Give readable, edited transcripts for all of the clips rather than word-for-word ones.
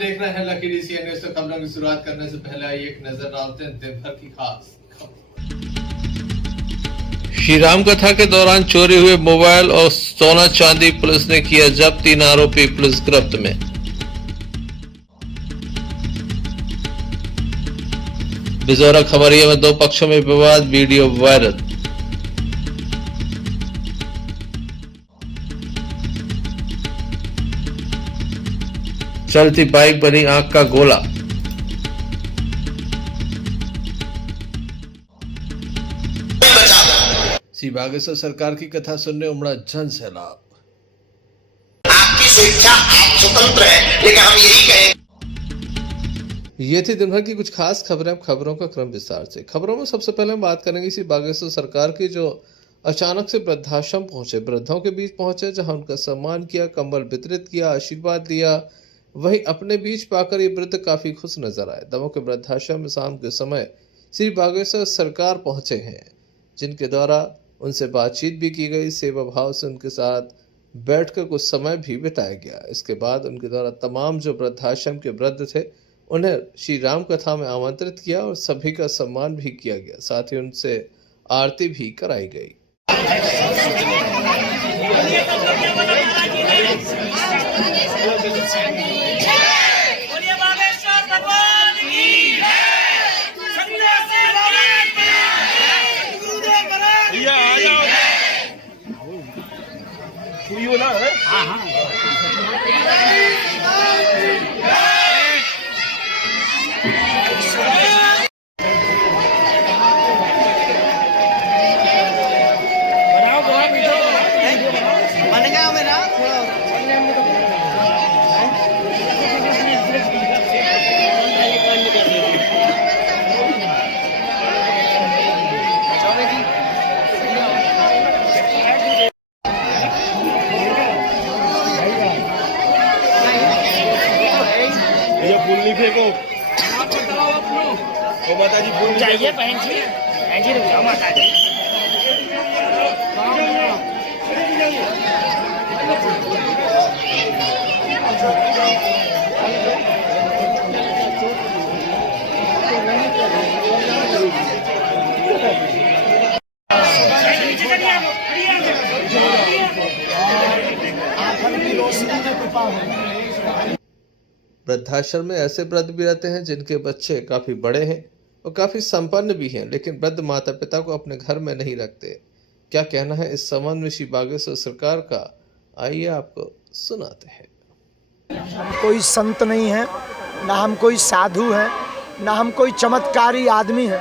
देख रहे हैं लकी डीसीएन न्यूज़। तो खबरों की शुरुआत करने से पहले आइए एक नजर डालते हैं दिन भर की खास श्री राम कथा के दौरान चोरी हुए मोबाइल और सोना चांदी पुलिस ने किया जब्त। 3 आरोपी पुलिस गिरफ्त में। बिजौरा खबरिया में 2 पक्षों में विवाद, वीडियो वायरल। चलती बाइक बनी आंख का गोला। श्री बागेश्वर सरकार की कथा सुनने उमड़ा जन सैलाब। आपकी स्वेच्छा, आप स्वतंत्र है, लेकिन हम यही कहें। ये थी दिन भर की कुछ खास खबरें। अब खबरों का क्रम विस्तार से। खबरों में सबसे पहले हम बात करेंगे श्री बागेश्वर सरकार की, जो अचानक से वृद्धाश्रम पहुंचे, वृद्धों के बीच पहुंचे, जहां उनका सम्मान किया, कंबल वितरित किया, आशीर्वाद दिया। वहीं अपने बीच पाकर ये वृद्ध काफी खुश नजर आए। दमोह के वृद्धाश्रम में शाम के समय श्री बागेश्वर सरकार पहुंचे हैं, जिनके द्वारा उनसे बातचीत भी की गई, सेवा भाव से उनके साथ बैठकर कुछ समय भी बिताया गया। इसके बाद उनके द्वारा तमाम जो वृद्धाश्रम के वृद्ध थे उन्हें श्री राम कथा में आमंत्रित किया और सभी का सम्मान भी किया गया। साथ ही उनसे आरती भी कराई गई। तो माता जी फूल चाहिए बहन जी रुक जाओ माता जी। वृद्धाश्रम में ऐसे वृद्ध भी रहते हैं जिनके बच्चे काफी बड़े हैं और काफी संपन्न भी हैं, लेकिन वृद्ध माता पिता को अपने घर में नहीं रखते। क्या कहना है इस संबंध में श्री बागेश्वर सरकार का, आइए आपको सुनाते हैं। हम कोई संत नहीं है, ना हम कोई साधु है, ना हम कोई चमत्कारी आदमी है।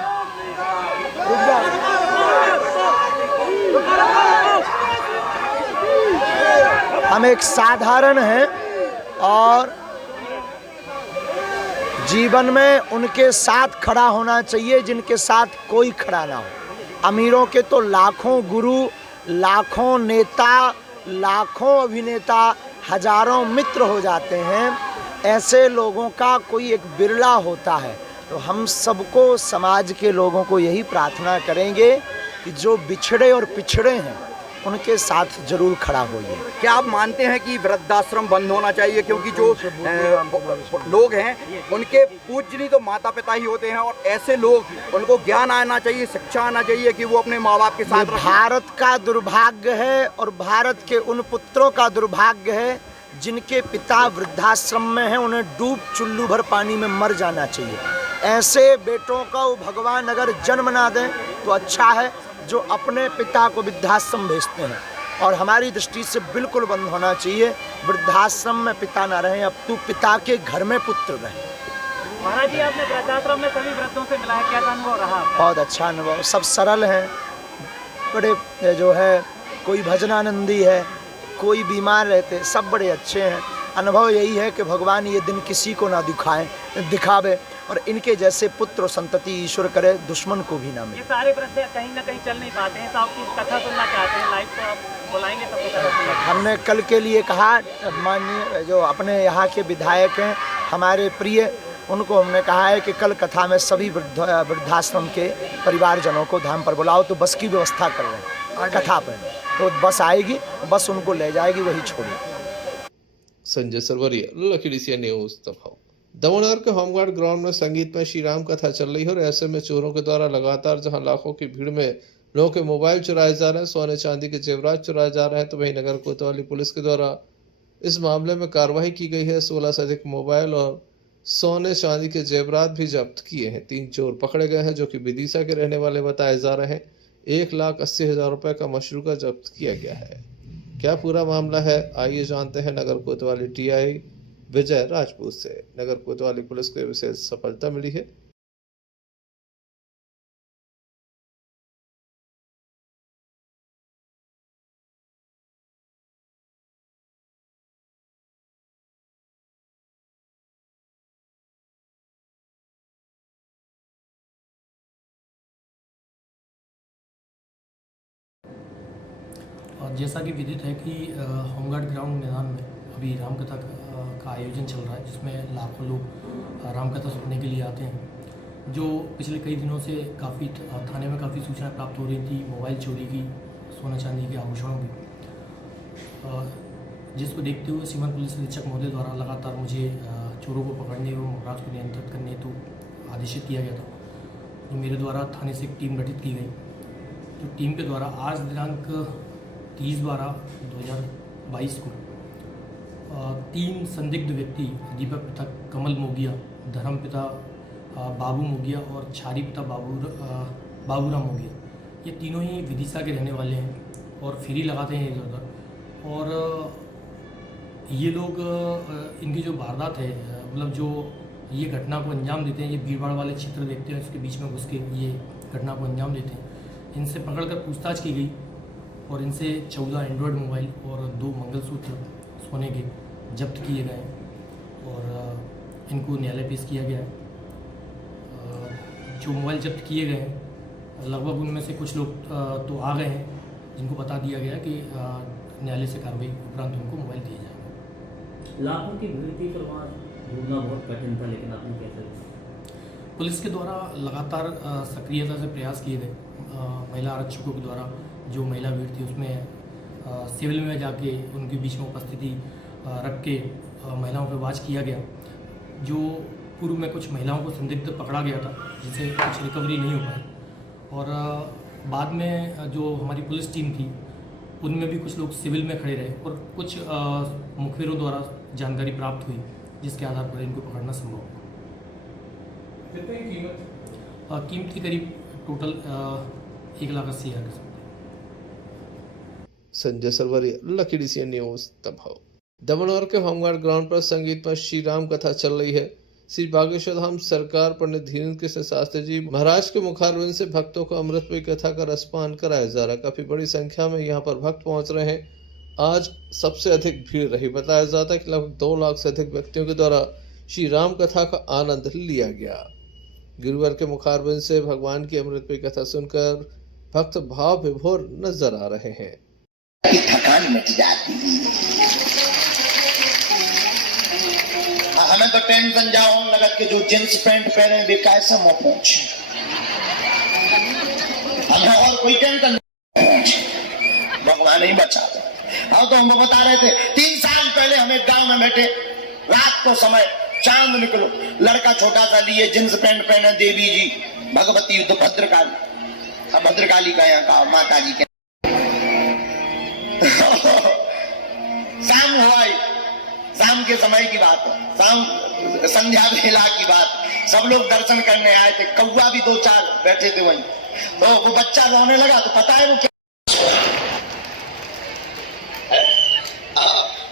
हम एक साधारण हैं और जीवन में उनके साथ खड़ा होना चाहिए जिनके साथ कोई खड़ा ना हो। अमीरों के तो लाखों गुरु, लाखों नेता, लाखों अभिनेता, हजारों मित्र हो जाते हैं। ऐसे लोगों का कोई एक बिरला होता है। तो हम सबको, समाज के लोगों को यही प्रार्थना करेंगे कि जो बिछड़े और पिछड़े हैं उनके साथ जरूर खड़ा होइए। क्या आप मानते हैं कि वृद्धाश्रम बंद होना चाहिए? क्योंकि जो लोग हैं उनके पूजनी तो माता पिता ही होते हैं, और ऐसे लोग, उनको ज्ञान आना चाहिए, शिक्षा आना चाहिए कि वो अपने माँ बाप के साथ। भारत का दुर्भाग्य है और भारत के उन पुत्रों का दुर्भाग्य है जिनके पिता वृद्धाश्रम में हैं। उन्हें डूब चुल्लू भर पानी में मर जाना चाहिए। ऐसे बेटों को भगवान अगर जन्म ना दें तो अच्छा है, जो अपने पिता को वृद्धाश्रम भेजते हैं। और हमारी दृष्टि से बिल्कुल बंद होना चाहिए। वृद्धाश्रम में पिता ना रहे, अब तू पिता के घर में पुत्र रहे। महाराज जी, आपने वृद्धाश्रम में सभी वृद्धों से मिला है, क्या अनुभव रहा? बहुत अच्छा अनुभव। सब सरल हैं, बड़े जो है, कोई भजनानंदी है, कोई बीमार रहते, सब बड़े अच्छे हैं। अनुभव यही है कि भगवान ये दिन किसी को ना दिखावे और इनके जैसे पुत्र संतति ईश्वर करे, दुश्मन को भी ना मिले। ये सारे वृद्ध कहीं ना कहीं चल नहीं पाते हैं, तो आपकी कथा सुनना चाहते हैं, लाइव तो आप बुलाएंगे सबको कथा सुनना? हमने कल के लिए कहा, माननीय जो अपने यहाँ के विधायक हैं हमारे प्रिय, उनको हमने कहा है कि कल कथा में सभी वृद्धाश्रम के परिवारजनों को धाम पर बुलाओ। तो बस की व्यवस्था कर रहे हैं कथा पर, तो बस आएगी, बस उनको ले जाएगी, वही छोड़ेगी। Sanjay Sarwariya, lucky DCN news, Damoh. दमोहनगर के होमगार्ड ग्राउंड में संगीत में श्री राम कथा चल रही है और ऐसे में चोरों के द्वारा लगातार जहां लाखों की भीड़ में लोगों के मोबाइल चुराए जा रहे हैं, सोने चांदी के जेवरात चुराए जा रहे हैं, तो वहीं नगर कोतवाली पुलिस के द्वारा इस मामले में कार्रवाई की गई है। 16 से अधिक मोबाइल और सोने चांदी के जेवरात भी जब्त किए हैं। 3 चोर पकड़े गए हैं जो कि विदिशा के रहने वाले बताए जा रहे हैं। 1,80,000 रुपए का मशरूका जब्त किया गया है। क्या पूरा मामला है, आइए जानते हैं नगर कोतवाली टीआई विजय राजपूत से। नगर कोतवाली पुलिस को विशेष सफलता मिली है। और जैसा कि विदित है कि होमगार्ड ग्राउंड मैदान में अभी रामकथा का आयोजन चल रहा है, जिसमें लाखों लोग रामकथा सुनने के लिए आते हैं। जो पिछले कई दिनों से काफ़ी थाने में काफ़ी सूचना प्राप्त हो रही थी मोबाइल चोरी की, सोना चांदी के आभूषणों की, जिसको देखते हुए सीमा पुलिस अधीक्षक महोदय द्वारा लगातार मुझे चोरों को पकड़ने एवं अपराध को नियंत्रित करने हेतु आदेशित किया गया था। तो मेरे द्वारा थाने से एक टीम गठित की गई। तो टीम के द्वारा आज दिनांक 30/12/2022 को 3 संदिग्ध व्यक्ति दीपक पिता कमल मोगिया, धर्म पिता बाबू मोगिया और छारी पिता बाबूराम मोगिया, ये तीनों ही विदिशा के रहने वाले हैं और फेरी लगाते हैं इधर उधर। और ये लोग इनकी जो वारदात है, मतलब जो ये घटना को अंजाम देते हैं, ये भीड़भाड़ वाले क्षेत्र देखते हैं, उसके बीच में घुस के ये घटना को अंजाम देते हैं। इनसे पकड़कर पूछताछ की गई और इनसे 14 एंड्रॉयड मोबाइल और 2 मंगलसूत्र सोने के जब्त किए गए और इनको न्यायालय पेश किया गया है। जो मोबाइल जब्त किए गए हैं, लगभग उनमें से कुछ लोग तो आ गए हैं, जिनको बता दिया गया कि न्यायालय से कार्रवाई उपरांत उनको मोबाइल दिए जाएंगे। लाखों की भीड़ थी तो वहाँ ढूंढना बहुत कठिन था, लेकिन आपने कैसे? पुलिस के द्वारा लगातार सक्रियता से प्रयास किए गए। महिला आरक्षकों के द्वारा जो महिला भीड़ थी उसमें सिविल में जाके उनके बीच में उपस्थिति रख के महिलाओं पर वाच किया गया। जो पूर्व में कुछ महिलाओं को संदिग्ध पकड़ा गया था, जिससे कुछ रिकवरी नहीं हो पाई, और बाद में जो हमारी पुलिस टीम थी उनमें भी कुछ लोग सिविल में खड़े रहे और कुछ मुखबिरों द्वारा जानकारी प्राप्त हुई, जिसके आधार पर इनको पकड़ना संभव हुआ। कीमत की करीब टोटल 1,80,000 के। Sanjay Sarwariya, lucky DCN news, Damoh. दमोहनगर के होमगार्ड ग्राउंड पर संगीत में श्री राम कथा चल रही है। श्री बागेश्वर धाम सरकार पंडित धीरेन्द्र कृष्ण शास्त्री जी महाराज के मुखारविंद से भक्तों को अमृतमयी कथा का रसपान कराया जा रहा है। काफी बड़ी संख्या में यहाँ पर भक्त पहुंच रहे हैं। आज सबसे अधिक भीड़ रही। बताया जाता है कि लगभग 2 लाख से अधिक व्यक्तियों के द्वारा श्री राम कथा का आनंद लिया गया। गुरुवार के मुखारविंद से भगवान की अमृतमयी कथा सुनकर भक्त भाव विभोर नजर आ रहे हैं। थकान मिट जाती है। हमें तो टेंशन जाओ लगत के जो जींस पैंट पहने वे कैसे मुंह पहुंचे, हमें और कोई टेंशन नहीं, भगवान ही बचा दो। अब तो हम बता रहे थे 3 साल पहले हम एक गांव में बैठे, रात को समय, चांद निकलो, लड़का छोटा सा लिए जींस पैंट पहने, देवी जी भगवती तो भद्रकाली, अब भद्रकाली का यहाँ का माता जी के शाम हुआ, शाम के समय की बात है, शाम संध्या बेला की बात, सब लोग दर्शन करने आए थे। कौआ भी 2-4 बैठे थे वहीं, तो वो बच्चा रोने लगा, तो पता है वो क्या,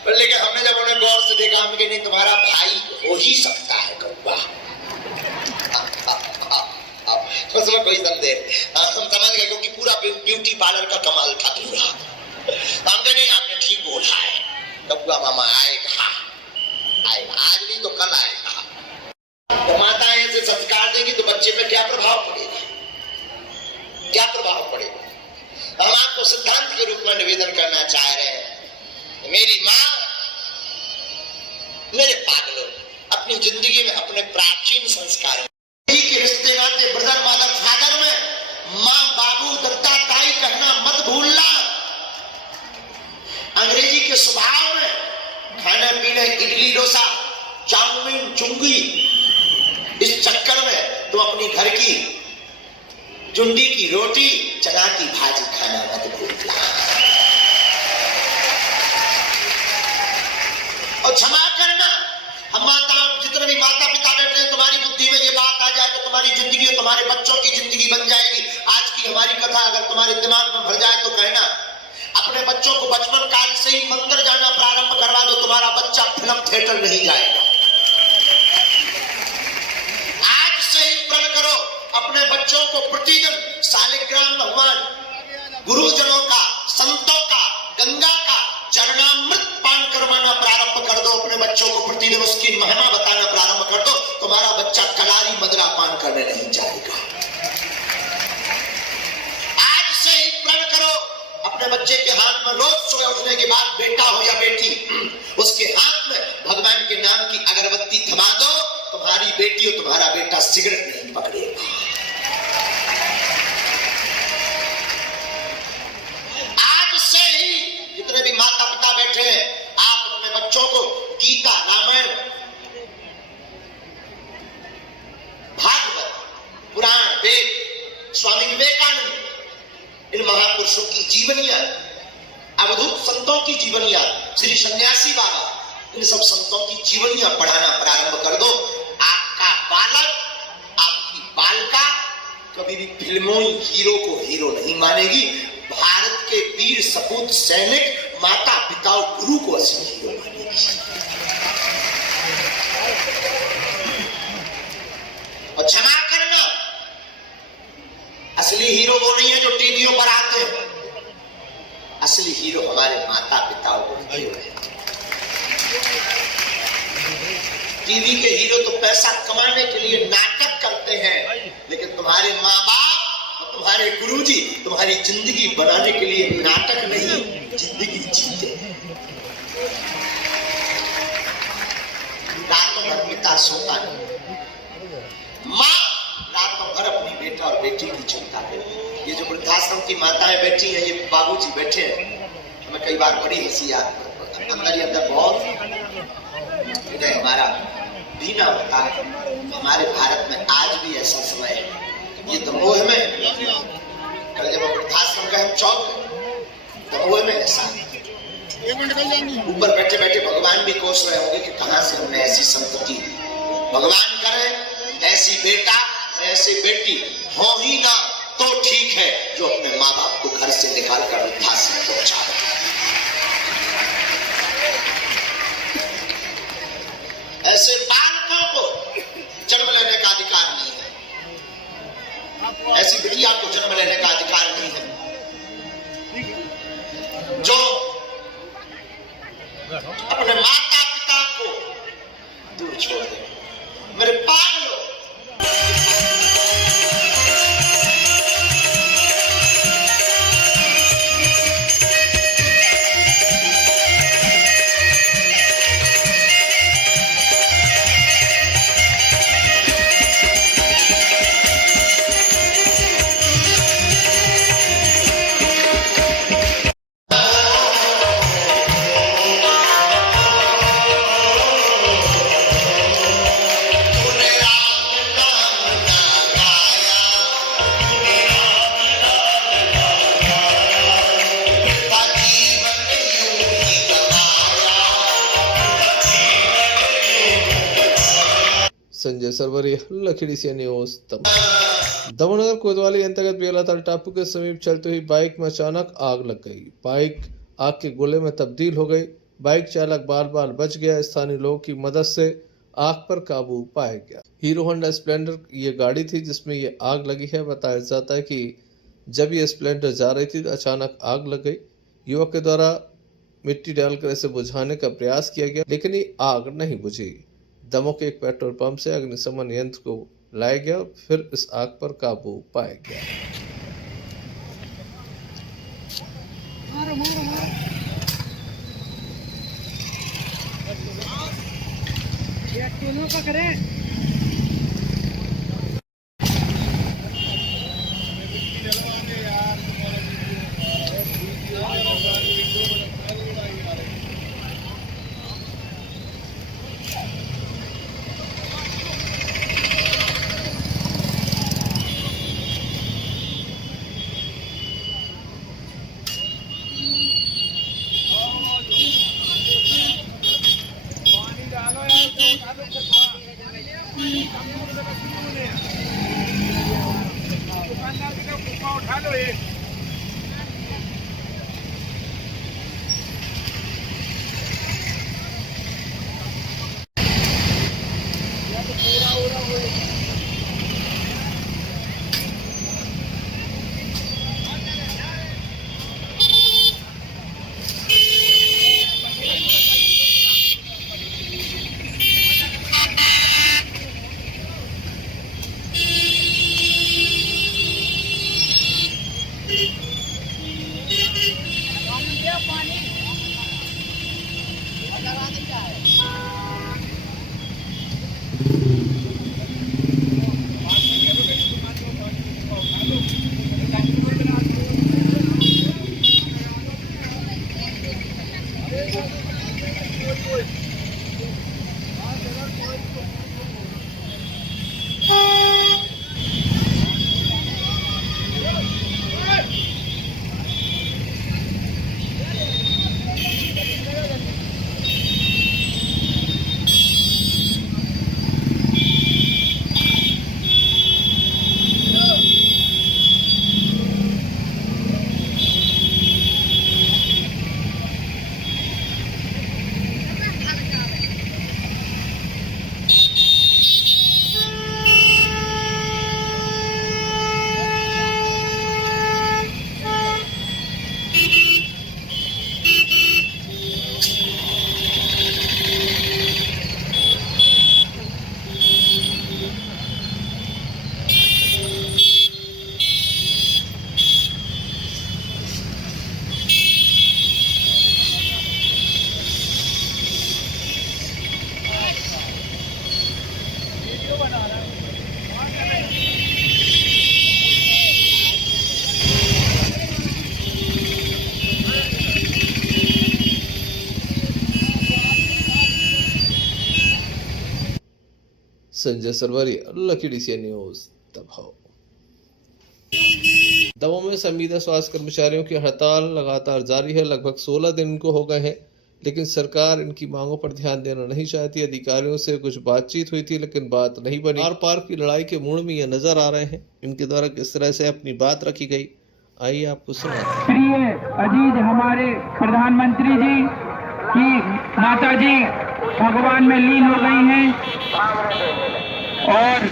लेकिन हमने जब उन्हें गौर से देखा, हम कहे नहीं तुम्हारा भाई हो ही सकता है कौआ, तो उसमें कोई संदेह हम समझ गए, क्योंकि पूरा ब्यूटी पार्लर का कमाल था पूरा। हम कहे नहीं आपने ठीक बोला है, कौआ मामा आएगा, आएगा, आज नहीं तो कल आएगा। तो माता ऐसे संस्कार देगी तो बच्चे पे क्या प्रभाव पड़ेगा, क्या प्रभाव पड़ेगा। हम आपको सिद्धांत के रूप में निवेदन करना चाह रहे हैं, मेरी माँ, मेरे पागलों, अपनी जिंदगी में अपने प्राचीन संस्कारों के रिश्ते नाते, ब्रदर मदर फादर में माँ बाबू दद्दा ताई कहना मत भूलना। अंग्रेजी के स्वभाव में खाने पीने, इडली डोसा, चाउमीन, चुंगी, इस चक्कर में तुम अपनी घर की जुंडी की रोटी, चना की भाजी खाना मत भूलना। और क्षमा करना, हम माता, जितने भी माता पिता बैठे हैं, तुम्हारी बुद्धि में ये बात आ जाए तो तुम्हारी जिंदगी और तुम्हारे बच्चों की जिंदगी बन जाएगी। आज की हमारी कथा अगर तुम्हारे दिमाग में भर जाए तो कहना, अपने बच्चों को बचपन काल से ही मंदिर जाना प्रारंभ करवा दो, तुम्हारा बच्चा फिल्म थिएटर नहीं जाएगा। आज से ही प्रण करो, अपने बच्चों को प्रतिदिन शालिग्राम भगवान, गुरुजनों का, संतों का, गंगा का चरणामृत पान करवाना प्रारंभ कर दो। अपने बच्चों को प्रतिदिन उसकी महिमा बताना प्रारंभ कर दो, तुम्हारा बच्चा कलारी मदरा पान करने नहीं जाएगा। आज से ही प्रण करो, अपने बच्चे के हाथ में रोज सुबह उठने के बाद, बेटा हो या बेटी, उसके हाथ में भगवान के नाम की अगरबत्ती थमा दो, तुम्हारी बेटी और तुम्हारा बेटा सिगरेट नहीं पकड़ेगा। आज से ही जितने भी माता पिता बैठे हैं, आप अपने बच्चों को गीता, रामायण, भागवत, पुराण, वेद, स्वामी विवेकानंद, इन महापुरुषों की जीवनियां, अवधूत संतों की जीवनियां, श्री सन्यासी बाबा, इन सब संतों की जीवनियां पढ़ाना प्रारंभ कर दो। आपका बालक, आपकी बालिका कभी भी फिल्मों हीरो को हीरो नहीं मानेगी। भारत के वीर सपूत सैनिक, माता पिता और गुरु को असली हीरो मानेगी। और क्षमा करना, असली हीरो वो नहीं है जो टीवियों पर आते हैं। असली हीरो हमारे माता पिता और गुरुदेव हैं। टीवी के हीरो तो पैसा कमाने के लिए नाटक करते हैं, लेकिन तुम्हारे माँ बाप और तुम्हारे गुरुजी तुम्हारी जिंदगी बनाने के लिए नाटक नहीं, जिंदगी जीते हैं। रातों भर पिता सोता नहीं, माँ रातों भर अपनी बेटा और बेटी की चिंता करती। ये जो वृद्धाश्रम की माताएं बैठी हैं, ये बाबूजी बैठे हैं, हमें कई बार बड़ी हंसी आती है, अंदर ही अंदर बहुत हृदय हमारा भीना होता है। हमारे भारत में आज भी ऐसा समय है। ये दमोह में, कल जब वृद्धाश्रम का हम चौक, दमोह में ऐसा ऊपर बैठे बैठे भगवान भी कोस रहे होंगे कि कहां से हमने ऐसी संतति, भगवान करे ऐसी बेटा ऐसी बेटी हो ही ना तो ठीक है, जो अपने माँ बाप को घर से निकाल कर वृद्धाश्रम पहुंचा रहे। ऐसे बालकों को जन्म लेने का अधिकार नहीं है, ऐसी बिटिया को जन्म लेने का अधिकार नहीं है, जो अपने माता पिता को दूर छोड़ दे। मेरे पागलों, संजय सरवरिया, लखीडीसिया न्यूज, दमोह कोतवाली अंतर्गत बेलाताल टापू के समीप चलती हुई बाइक में अचानक आग लग गई। बाइक आग के गोले में तब्दील हो गई। बाइक चालक बाल बाल बच गया। स्थानीय लोगों की मदद से आग पर काबू पाया गया। हीरो होंडा स्प्लेंडर ये गाड़ी थी जिसमें ये आग लगी है। बताया जाता है कि जब ये स्प्लेंडर जा रही थी तो अचानक आग लग गई। युवक के द्वारा मिट्टी डालकर इसे बुझाने का प्रयास किया गया, लेकिन ये आग नहीं बुझी। दमोह के एक पेट्रोल पंप से अग्निशमन यंत्र को लाया गया, फिर इस आग पर काबू पाया गया। का करें Sanjay Sarwariya, lucky DCN news, दबाव। दमोह में संविदा स्वास्थ्य कर्मचारियों की हड़ताल लगातार जारी है। लगभग 16 दिन इनको हो गए हैं, लेकिन सरकार इनकी मांगों पर ध्यान देना नहीं चाहती। अधिकारियों से कुछ बातचीत हुई थी, लेकिन बात नहीं बनी। आर पार की लड़ाई के मूड में ये नजर आ रहे हैं। इनके द्वारा किस तरह से अपनी बात रखी गई, आइए आपको सुनाते हैं। प्रिय अजीज हमारे प्रधानमंत्री जी की माता जी भगवान में लीन हो गई हैं, और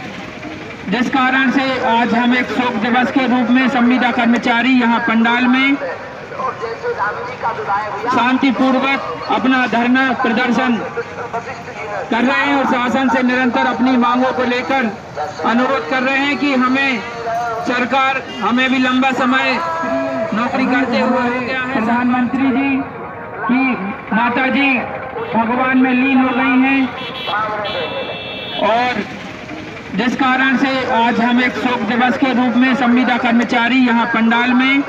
जिस कारण से आज हम एक शोक दिवस के रूप में संविदा कर्मचारी यहाँ पंडाल में शांतिपूर्वक अपना धरना प्रदर्शन कर रहे हैं और शासन से निरंतर अपनी मांगों को लेकर अनुरोध कर रहे हैं कि हमें सरकार हमें भी लंबा समय नौकरी करते हुए हो गया है। प्रधानमंत्री जी की माता जी भगवान में लीन हो गई हैं, और जिस कारण से आज हम एक शोक दिवस के रूप में संविदा कर्मचारी यहाँ पंडाल में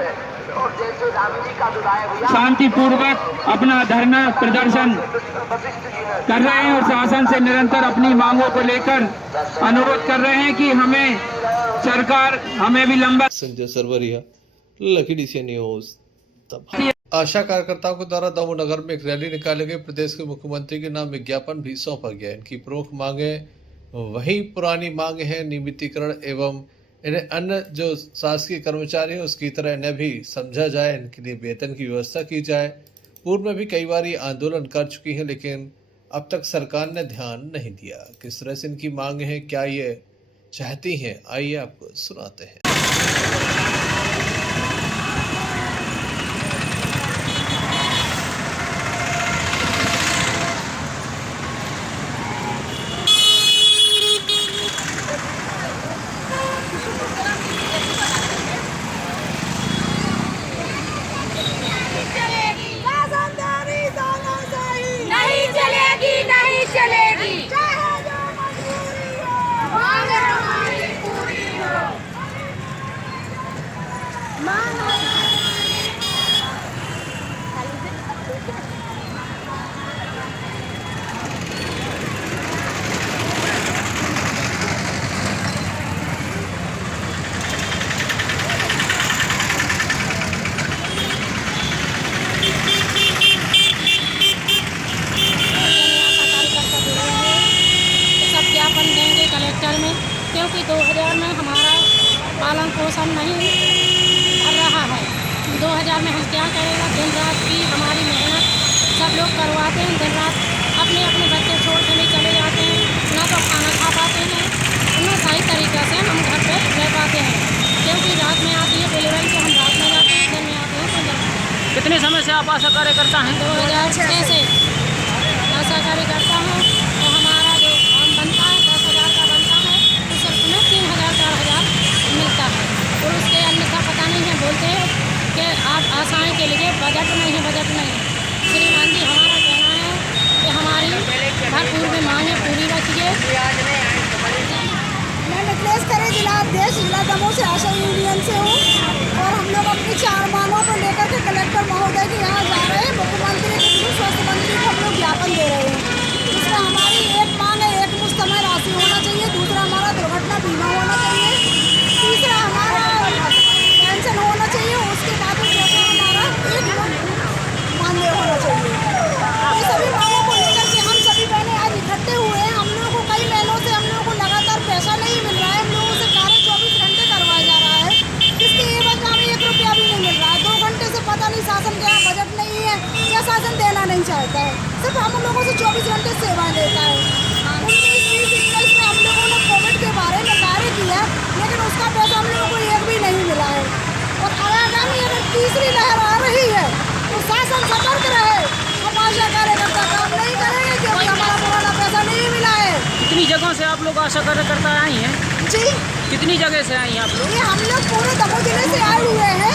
शांतिपूर्वक अपना धरना प्रदर्शन कर रहे हैं और शासन से निरंतर अपनी मांगों को लेकर अनुरोध कर रहे हैं कि हमें सरकार हमें भी लंबा। Sanjay Sarwariya, lucky DCN news, दबाव। आशा कार्यकर्ताओं के द्वारा दमोह नगर में एक रैली निकाली गई। प्रदेश के मुख्यमंत्री के नाम विज्ञापन भी सौंपा गया। इनकी प्रमुख मांगे वही पुरानी मांगे हैं, नियमितीकरण एवं इन्हें अन्य जो शासकीय कर्मचारी हैं उसकी तरह इन्हें भी समझा जाए, इनके लिए वेतन की व्यवस्था की जाए। पूर्व में भी कई बार ये आंदोलन कर चुकी हैं, लेकिन अब तक सरकार ने ध्यान नहीं दिया। किस तरह से इनकी मांगे हैं, क्या ये चाहती हैं, आइए आपको सुनाते हैं। चक्कर में, क्योंकि 2000 में हमारा पालन पोषण नहीं कर रहा है। 2000 में हम क्या करेगा, दिन रात की हमारी मेहनत सब लोग करवाते हैं, दिन रात अपने अपने बच्चे छोड़ के नहीं चले जाते हैं, ना तो खाना खा पाते हैं, ना सही तरीक़े से हम घर पे रह पाते हैं, क्योंकि रात में आती है डिलीवरी तो हम रात में जाते हैं, दिन में आते हैं तो दिन में। कितने समय से आप आशा कार्यकर्ता हैं? 2006 से आशा कार्यकर्ता हूँ। तो हमारा जो काम बनता है 10,000 का बनता है, तो सिर्फ में 3,000 4,000 मिलता है, और उसके अन्यथा पता नहीं है, बोलते हैं कि आप आशाएँ के लिए बजट नहीं है, बजट नहीं है। श्रीमान जी, हमारा कहना है कि हमारी भरपूर में मांगें पूरी रखिए। मैं मिथिलेश खरे जिला अध्यक्ष जिला दमोह से आशा यूनियन से हूँ, और हम लोग अपनी 4 मांगों को लेकर के कलेक्टर महोदय के यहाँ जा रहे हैं। मुख्यमंत्री के स्वास्थ्य मंत्री को हम लोग ज्ञापन दे रहे हैं। इसमें हमारी एक मांग है, एक मुश्त हमें राशि होना चाहिए, दूसरा हमारा दुर्घटना बीमा होना चाहिए, तीसरा हमारा पेंशन होना चाहिए, उसके बाद में चौथा हमारा एक मानदेय होना चाहिए। ये सभी मांगों को लेकर के हम सभी बहनें आज इकट्ठे हुए हैं। हम लोगों को कई महीनों से हम लोगों को लगातार पैसा नहीं मिल रहा है, हम लोगों से कार्य 24 घंटे करवाया जा रहा है, इसके एवज में हमें 1 रुपया भी नहीं मिल रहा है। 2 घंटे से पता नहीं शासन के यहाँ बजट नहीं है या शासन देना नहीं चाहता है, सिर्फ हम लोगों से 24 घंटे सेवाएं लेता है। 19-20-21 में हम लोगों ने कोविड के बारे में कार्य किया, लेकिन उसका पैसा हम लोगों को एक भी नहीं मिला है, और आगामी अगर तीसरी लहर आ रही है तो शासन सतर्क रहे। हम आशा कार्यकर्ता काम नहीं करेंगे क्योंकि हमारा पुराना पैसा नहीं मिला है। कितनी जगहों से आप लोग आशा कार्यकर्ता आई हैं? जी, कितनी जगह से आई हैं आप लोग? ये हम लोग पूरे दमोह जिले से आए हुए हैं,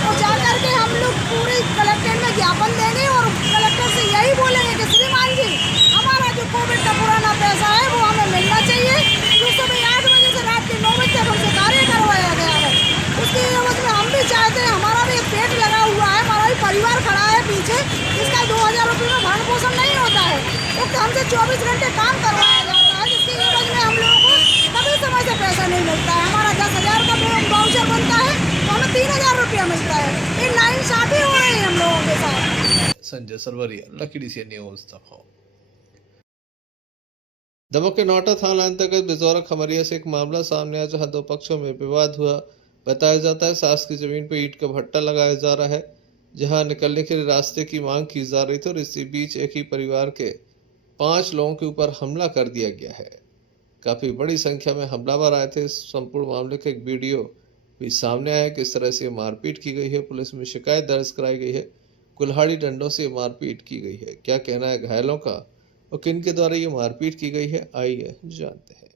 और जाकर के हम लोग पूरे कलेक्टर में ज्ञापन देंगे, और कलेक्टर से यही बोलेंगे कि श्रीमान जी, हमारा जो कोविड का पुराना पैसा है वो हमें मिलना चाहिए, जो सुबह 8 बजे से रात के 9 बजे तक हमसे कार्य करवाया गया है। उसके एवज में हम भी चाहते हैं, हमारा भी एक पेट लगा हुआ है, हमारा भी परिवार खड़ा है पीछे, इसका 2000 रुपये में भरण पोषण नहीं होता है, तो हमसे 24 घंटे काम करवाया जाता है, जिसके एवज में हम लोगों को कभी समय से पैसा नहीं मिलता है। हमारा 10,000 का वाउचर बनता है तो हमें 3,000 रुपया मिलता है। ये नाइंसाफी हो रही है हम लोगों के साथ। Sanjay Sarwariya, lucky DCN news Damoh. Damoh के नौटा थाना अंतर्गत बिजौरा खमरिया से एक मामला सामने आया, जहां 2 पक्षों में विवाद हुआ। बताया जाता है सास की जमीन पर ईंट का भट्टा लगाया जा रहा है, जहां निकलने के लिए रास्ते की मांग की जा रही थी, और इसी बीच एक ही परिवार के 5 लोगों के ऊपर हमला कर दिया गया है। काफी बड़ी संख्या में हमलावर आए थे। इस संपूर्ण मामले का एक वीडियो भी सामने आया, किस तरह से मारपीट की गई है। पुलिस में शिकायत दर्ज कराई गई है, कुल्हाड़ी डंडों से मारपीट की गई है। क्या कहना है घायलों का और किन के द्वारा ये मारपीट की गई है, आइए जानते हैं।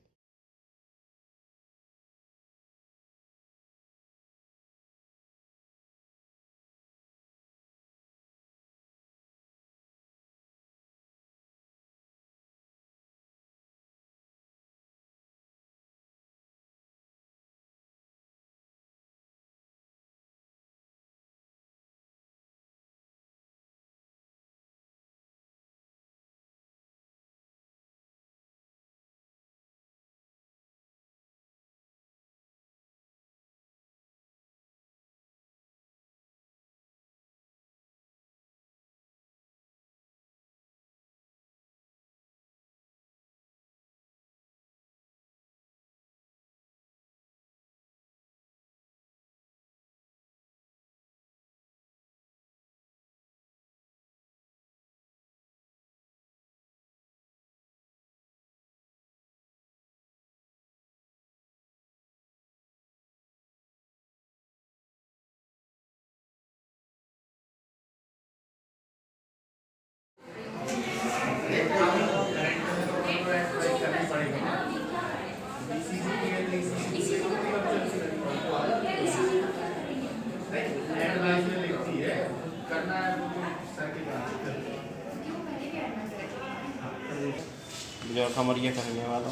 जो खमरिया करने वाला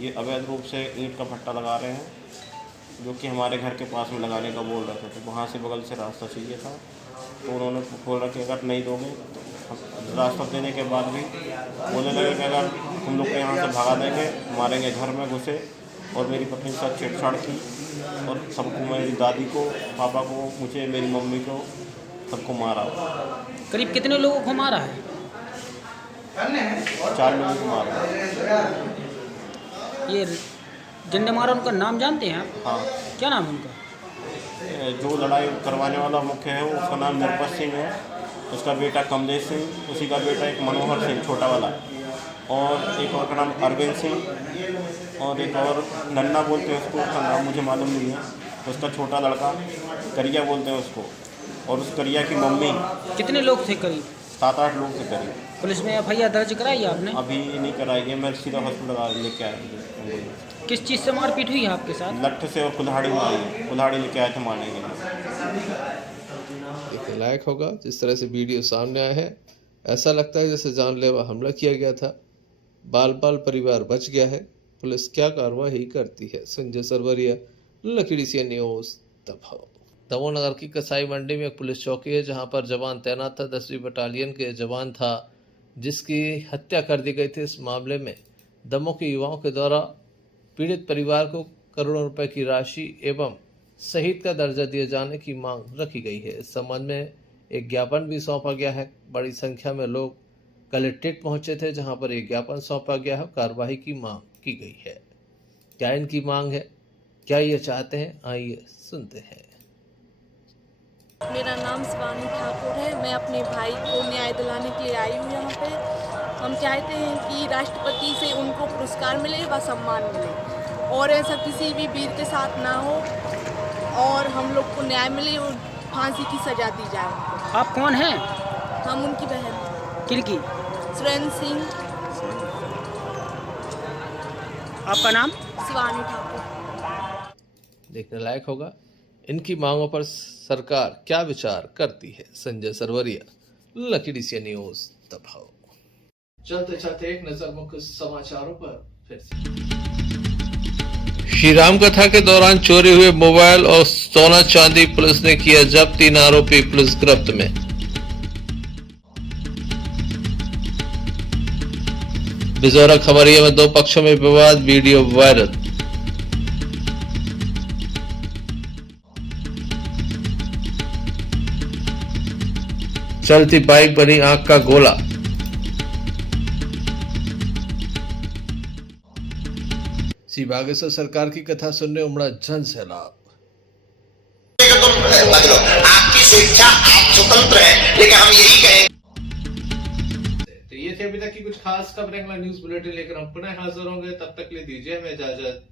ये अवैध रूप से ईंट का भट्टा लगा रहे हैं, जो कि हमारे घर के पास में लगाने का बोल रहे थे। वहाँ से बगल से रास्ता चाहिए था, तो उन्होंने बोला कि अगर नहीं दोगे तो रास्ता देने के बाद भी बोलने लगे कि अगर तुम लोग को यहाँ से भगा देंगे, मारेंगे। घर में घुसे और मेरी पत्नी के साथ छेड़छाड़ की, और सबको, मेरी दादी को, पापा को, मुझे, मेरी मम्मी को, सबको मारा। करीब कितने लोगों को मारा है? 4 लोगों को मारा। ये जिनने मारा उनका नाम जानते हैं आप? हाँ। क्या नाम है उनका? जो लड़ाई करवाने वाला मुख्य है उसका नाम निर्पत सिंह है, उसका बेटा कमलेश सिंह, उसी का बेटा एक मनोहर सिंह छोटा वाला, और एक और का नाम अरविंद सिंह, और एक और नन्ना बोलते हैं उसको, उसका नाम मुझे मालूम नहीं है, उसका छोटा लड़का करिया बोलते हैं उसको, और उस करिया की मम्मी। कितने लोग थे करीब? 7-8 लोग से करीब। पुलिस में एफआईआर दर्ज कराई है आपने? अभी नहीं कराई है, मैं सीधा हॉस्पिटल लेके आया। किस चीज़ से मारपीट हुई है आपके साथ? लठ से और कुल्हाड़ी मारी, कुल्हाड़ी लेके आए थे मारने के लिए। देखने लायक होगा जिस तरह से वीडियो सामने आया है, ऐसा लगता है जैसे जानलेवा हमला किया गया था। बाल बाल परिवार बच गया है। पुलिस क्या कार्रवाई करती है? संजय सरवरिया, लकीडीसी न्यूज़, दमोह। दमोह नगर की कसाई मंडी में एक पुलिस चौकी है जहां पर जवान तैनात था। 10वीं बटालियन के जवान था जिसकी हत्या कर दी गई थी। इस मामले में दमोह के युवाओं के द्वारा पीड़ित परिवार को करोड़ों रुपए की राशि एवं शहीद का दर्जा दिए जाने की मांग रखी गई है। इस संबंध में एक ज्ञापन भी सौंपा गया है। बड़ी संख्या में लोग कलेक्ट्रेट पहुंचे थे जहां पर एक ज्ञापन सौंपा गया है, कार्रवाई की मांग की गई है। क्या इनकी मांग है, क्या ये चाहते हैं, आइए सुनते हैं। मेरा नाम शिवानी ठाकुर है। मैं अपने भाई को न्याय दिलाने के लिए आई हूँ यहाँ पे। हम चाहते हैं कि राष्ट्रपति से उनको पुरस्कार मिले व सम्मान मिले और ऐसा किसी भी वीर के साथ ना हो और हम लोग को न्याय मिले और फांसी की सजा दी जाए। आप कौन हैं? हम उनकी बहन। किनकी? सुरेंद्र सिंह। आपका नाम? शिवानी ठाकुर। देखने लायक होगा इनकी मांगों पर सरकार क्या विचार करती है। संजय सरवरिया, लकीडीसी न्यूज़, दमोह। चलते चलते एक नजर मुख्य समाचारों पर फिर से। श्री राम कथा के दौरान चोरी हुए मोबाइल और सोना चांदी पुलिस ने किया जब्त। 3 आरोपी पुलिस गिरफ्त में। बिजौरा खबरिया में 2 पक्षों में विवाद, वीडियो वायरल। चलती बाइक बनी आंख का गोला। श्री बागेश्वर सरकार की कथा सुनने उमड़ा जन सैलाब। आपकी स्वेच्छा, आप स्वतंत्र हैं, लेकिन हम यही कहें। तो ये थे अभी तक की कुछ खास खबरें। न्यूज बुलेटिन लेकर हम पुनः हाजिर होंगे, तब तक के लिए दीजिए हमें इजाजत।